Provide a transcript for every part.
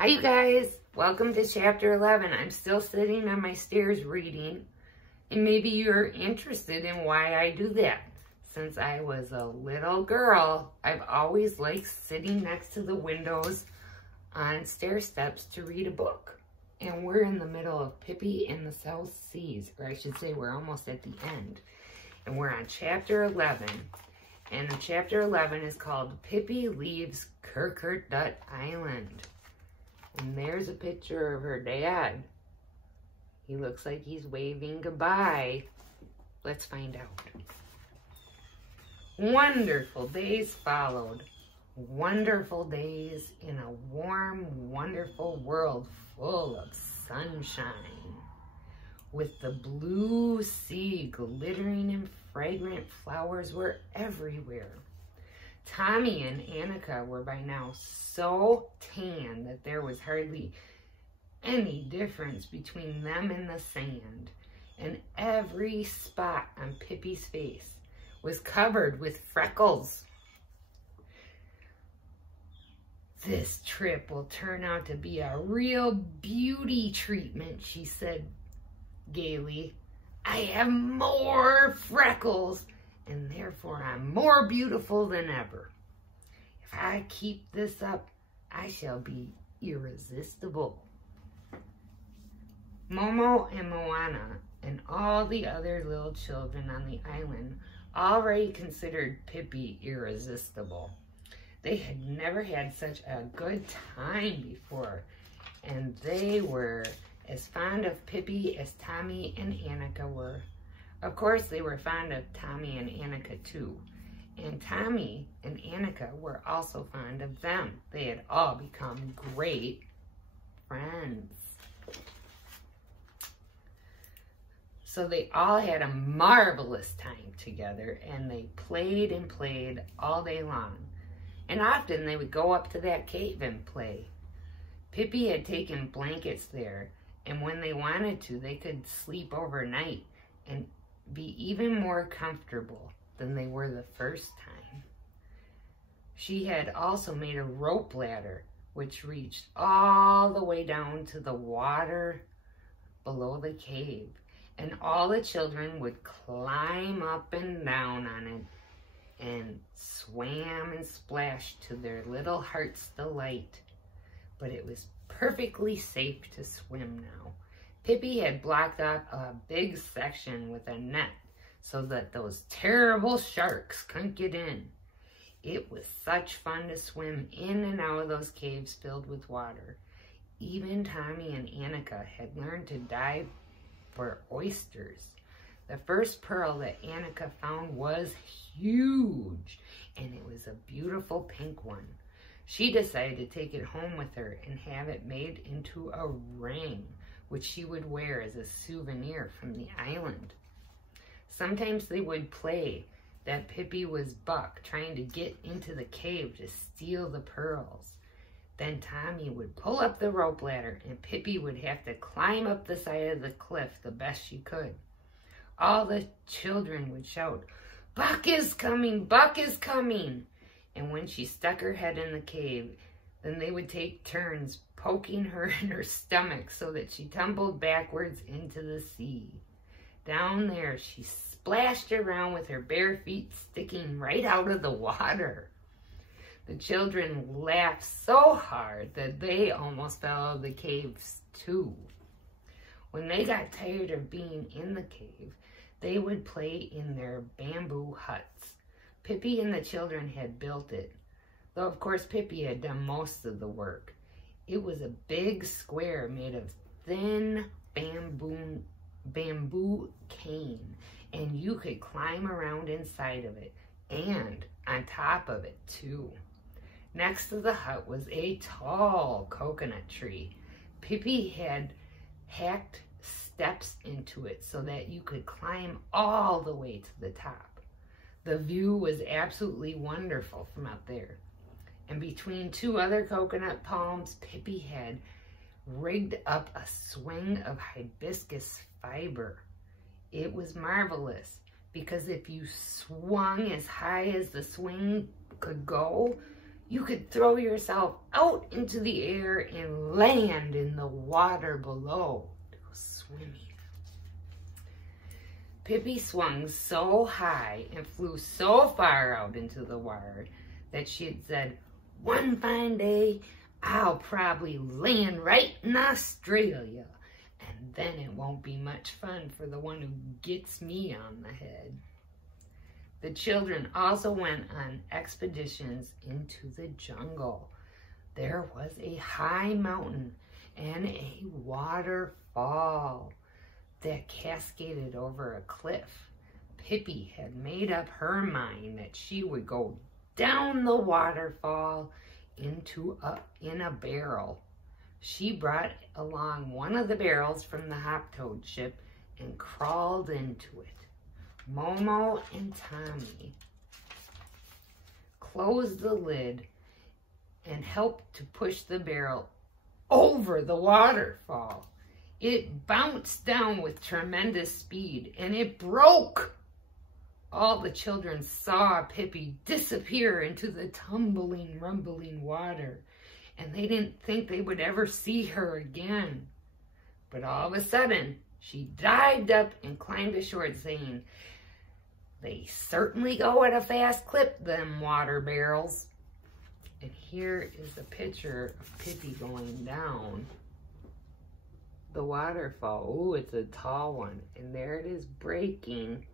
Hi you guys, welcome to chapter 11. I'm still sitting on my stairs reading, and maybe you're interested in why I do that. Since I was a little girl, I've always liked sitting next to the windows on stair steps to read a book. And we're in the middle of Pippi and the South Seas, or I should say we're almost at the end. And we're on chapter 11. And chapter 11 is called Pippi Leaves Kerkerdut Island. And there's a picture of her dad. He looks like he's waving goodbye. Let's find out. Wonderful days followed. Wonderful days in a warm, wonderful world full of sunshine. With the blue sea glittering and fragrant flowers were everywhere. Tommy and Annika were by now so tan that there was hardly any difference between them and the sand, and every spot on Pippi's face was covered with freckles. This trip will turn out to be a real beauty treatment, she said gaily. I have more freckles, and therefore I'm more beautiful than ever. If I keep this up, I shall be irresistible. Momo and Moana and all the other little children on the island already considered Pippi irresistible. They had never had such a good time before, and they were as fond of Pippi as Tommy and Annika were. Of course, they were fond of Tommy and Annika too. And Tommy and Annika were also fond of them. They had all become great friends. So they all had a marvelous time together, and they played and played all day long. And often they would go up to that cave and play. Pippi had taken blankets there, and when they wanted to, they could sleep overnight and be even more comfortable than they were the first time. She had also made a rope ladder, which reached all the way down to the water below the cave, and all the children would climb up and down on it and swam and splashed to their little heart's delight. But it was perfectly safe to swim now. Pippi had blocked off a big section with a net so that those terrible sharks couldn't get in. It was such fun to swim in and out of those caves filled with water. Even Tommy and Annika had learned to dive for oysters. The first pearl that Annika found was huge, and it was a beautiful pink one. She decided to take it home with her and have it made into a ring, which she would wear as a souvenir from the island. Sometimes they would play that Pippi was Buck, trying to get into the cave to steal the pearls. Then Tommy would pull up the rope ladder, and Pippi would have to climb up the side of the cliff the best she could. All the children would shout, "Buck is coming! Buck is coming!" And when she stuck her head in the cave, then they would take turns poking her in her stomach so that she tumbled backwards into the sea. Down there, she splashed around with her bare feet sticking right out of the water. The children laughed so hard that they almost fell out of the caves too. When they got tired of being in the cave, they would play in their bamboo huts. Pippi and the children had built it, though of course Pippi had done most of the work. It was a big square made of thin bamboo cane, and you could climb around inside of it and on top of it too. Next to the hut was a tall coconut tree. Pippi had hacked steps into it so that you could climb all the way to the top. The view was absolutely wonderful from up there. And between two other coconut palms, Pippi had rigged up a swing of hibiscus fiber. It was marvelous because if you swung as high as the swing could go, You could throw yourself out into the air and land in the water below to go swimming. Pippi swung so high and flew so far out into the water that she had said, "One fine day, I'll probably land right in Australia, and then it won't be much fun for the one who gets me on the head." The children also went on expeditions into the jungle. There was a high mountain and a waterfall that cascaded over a cliff. Pippi had made up her mind that she would go down the waterfall in a barrel. She brought along one of the barrels from the Hoptoad ship and crawled into it. Momo and Tommy closed the lid and helped to push the barrel over the waterfall. It bounced down with tremendous speed and it broke. All the children saw Pippi disappear into the tumbling, rumbling water, and they didn't think they would ever see her again. But all of a sudden, she dived up and climbed ashore, saying, "They certainly go at a fast clip, them water barrels." And here is a picture of Pippi going down the waterfall. Oh, it's a tall one. And there it is breaking.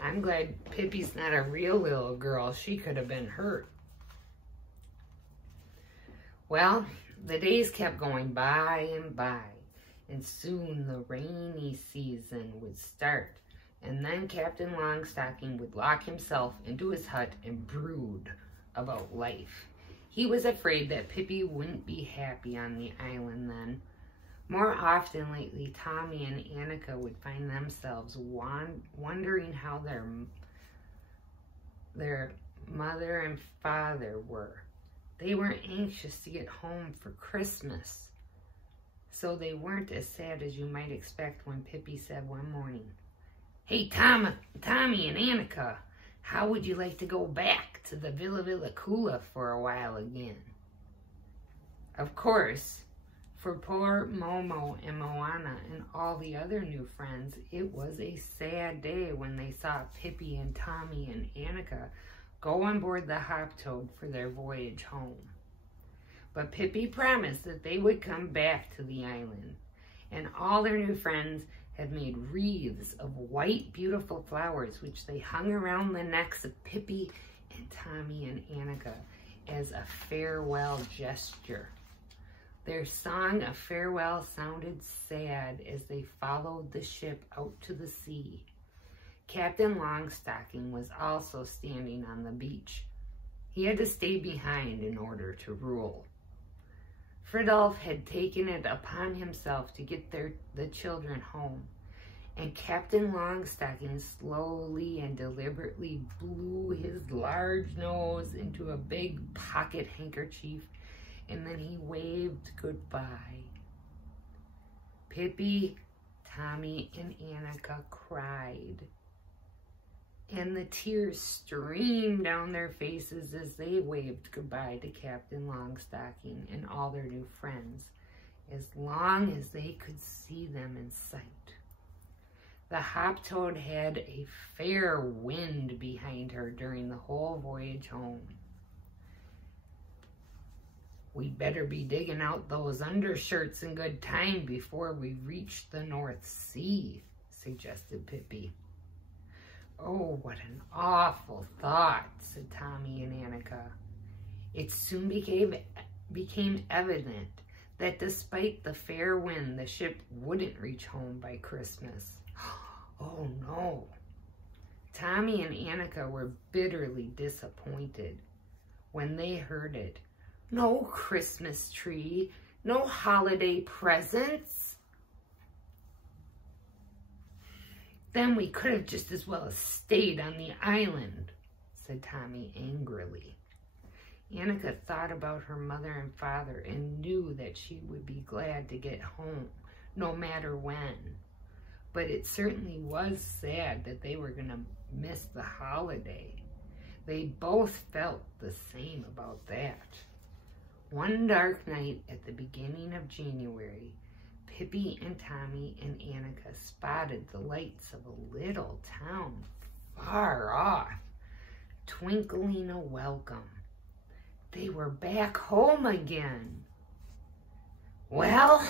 I'm glad Pippi's not a real little girl. She could have been hurt. Well, the days kept going by and by, and soon the rainy season would start, and then Captain Longstocking would lock himself into his hut and brood about life. He was afraid that Pippi wouldn't be happy on the island then. More often lately, Tommy and Annika would find themselves wondering how their mother and father were. They were anxious to get home for Christmas, so they weren't as sad as you might expect when Pippi said one morning, "Hey, Tommy and Annika, how would you like to go back to the Villa Kula for a while again?" Of course, for poor Momo and Moana and all the other new friends, it was a sad day when they saw Pippi and Tommy and Annika go on board the Hoptoad for their voyage home. But Pippi promised that they would come back to the island, and all their new friends had made wreaths of white, beautiful flowers, which they hung around the necks of Pippi and Tommy and Annika as a farewell gesture. Their song of farewell sounded sad as they followed the ship out to the sea. Captain Longstocking was also standing on the beach. He had to stay behind in order to rule. Fridolf had taken it upon himself to get the children home, and Captain Longstocking slowly and deliberately blew his large nose into a big pocket handkerchief, and then he waved goodbye. Pippi, Tommy, and Annika cried, and the tears streamed down their faces as they waved goodbye to Captain Longstocking and all their new friends, as long as they could see them in sight. The Hoptoad had a fair wind behind her during the whole voyage home. "We'd better be digging out those undershirts in good time before we reach the North Sea," suggested Pippi. "Oh, what an awful thought," said Tommy and Annika. It soon became evident that despite the fair wind, the ship wouldn't reach home by Christmas. Oh no! Tommy and Annika were bitterly disappointed when they heard it. No Christmas tree, no holiday presents. "Then we could have just as well stayed on the island," said Tommy angrily. Annika thought about her mother and father and knew that she would be glad to get home, no matter when. But it certainly was sad that they were going to miss the holiday. They both felt the same about that. One dark night at the beginning of January, Pippi and Tommy and Annika spotted the lights of a little town far off, twinkling a welcome. They were back home again. "Well,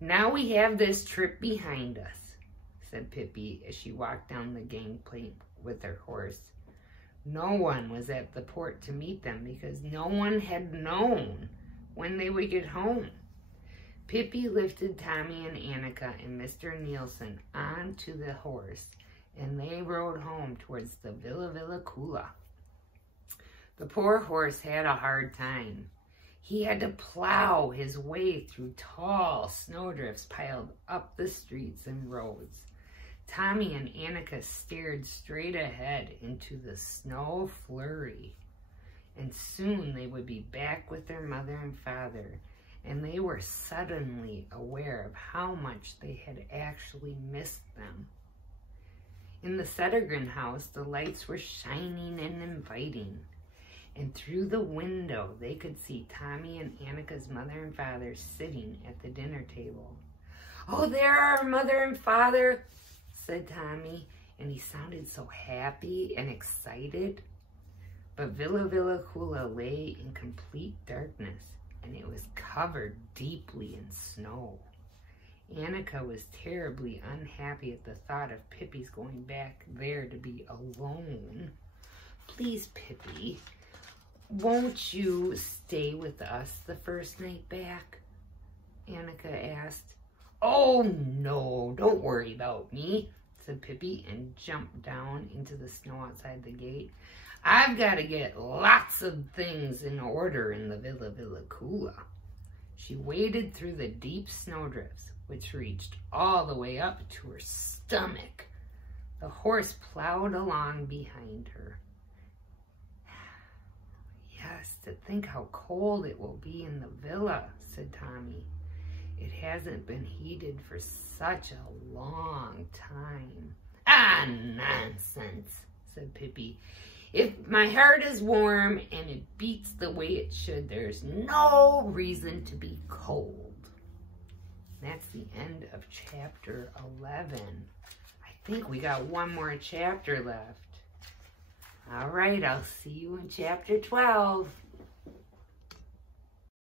now we have this trip behind us," said Pippi as she walked down the gangplank with her horse. No one was at the port to meet them because no one had known when they would get home. Pippi lifted Tommy and Annika and Mr. Nielsen onto the horse, and they rode home towards the Villa Kula. The poor horse had a hard time. He had to plow his way through tall snowdrifts piled up the streets and roads. Tommy and Annika stared straight ahead into the snow flurry, and soon they would be back with their mother and father, and they were suddenly aware of how much they had actually missed them. In the Settergren house, the lights were shining and inviting, and through the window they could see Tommy and Annika's mother and father sitting at the dinner table. "Oh, there are Mother and Father," said Tommy, and he sounded so happy and excited. But Villa Kula lay in complete darkness, and it was covered deeply in snow. Annika was terribly unhappy at the thought of Pippi's going back there to be alone. "Please, Pippi, won't you stay with us the first night back?" Annika asked. "Oh, no, don't worry about me," said Pippi, and jumped down into the snow outside the gate. "I've got to get lots of things in order in the Villa Kula." She waded through the deep snowdrifts, which reached all the way up to her stomach. The horse plowed along behind her. "Yes, to think how cold it will be in the villa," said Tommy. "It hasn't been heated for such a long time." "Ah, nonsense," said Pippi. "If my heart is warm and it beats the way it should, there's no reason to be cold." That's the end of chapter 11. I think we got one more chapter left. All right, I'll see you in chapter 12.